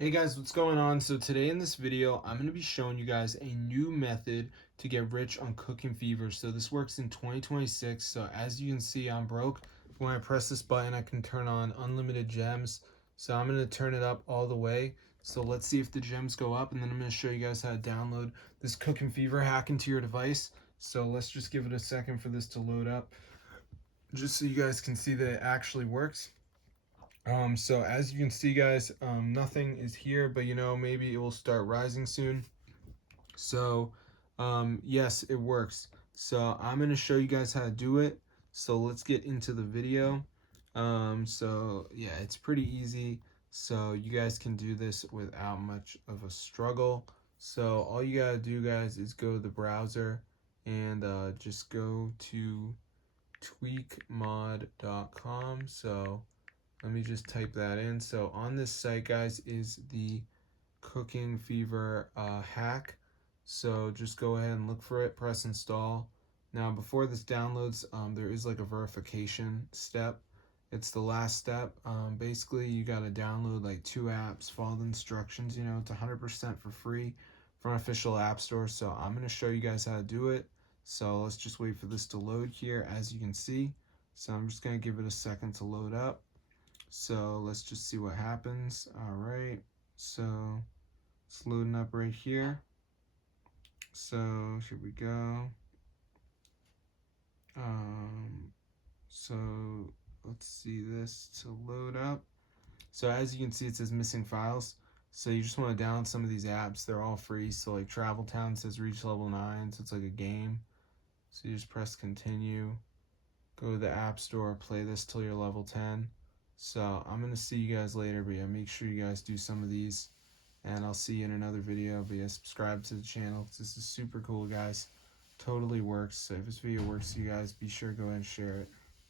Hey guys, what's going on? So today in this video, I'm going to be showing you guys a new method to get rich on Cooking Fever. So this works in 2026. So as you can see, I'm broke. When I press this button, I can turn on unlimited gems. So I'm going to turn it up all the way. So let's see if the gems go up, and then I'm going to show you guys how to download this Cooking Fever hack into your device. So let's just give it a second for this to load up, just so you guys can see that it actually works. So as you can see, guys, nothing is here, but maybe it will start rising soon. So, yes, it works. So I'm going to show you guys how to do it. So let's get into the video. So yeah, it's pretty easy. So you guys can do this without much of a struggle. So all you got to do, guys, is go to the browser and just go to tweakmod.com. So let me just type that in. So on this site, guys, is the Cooking Fever hack. So just go ahead and look for it, press install. Now before this downloads, there is like a verification step. It's the last step. Basically, you got to download like 2 apps, follow the instructions. It's 100% for free from official app store. So I'm going to show you guys how to do it. So let's just wait for this to load here, as you can see. So I'm just going to give it a second to load up. So let's just see what happens. All right, so it's loading up right here. So here we go. So let's see this to load up. So as you can see, it says missing files. So you just want to download some of these apps. They're all free. So like Travel Town says reach level 9. So it's like a game. So you just press continue. Go to the app store, play this till you're level 10. So I'm going to see you guys later, but yeah, make sure you guys do some of these, and I'll see you in another video. But yeah, subscribe to the channel. This is super cool, guys. Totally works. So if this video works for you guys, be sure to go ahead and share it.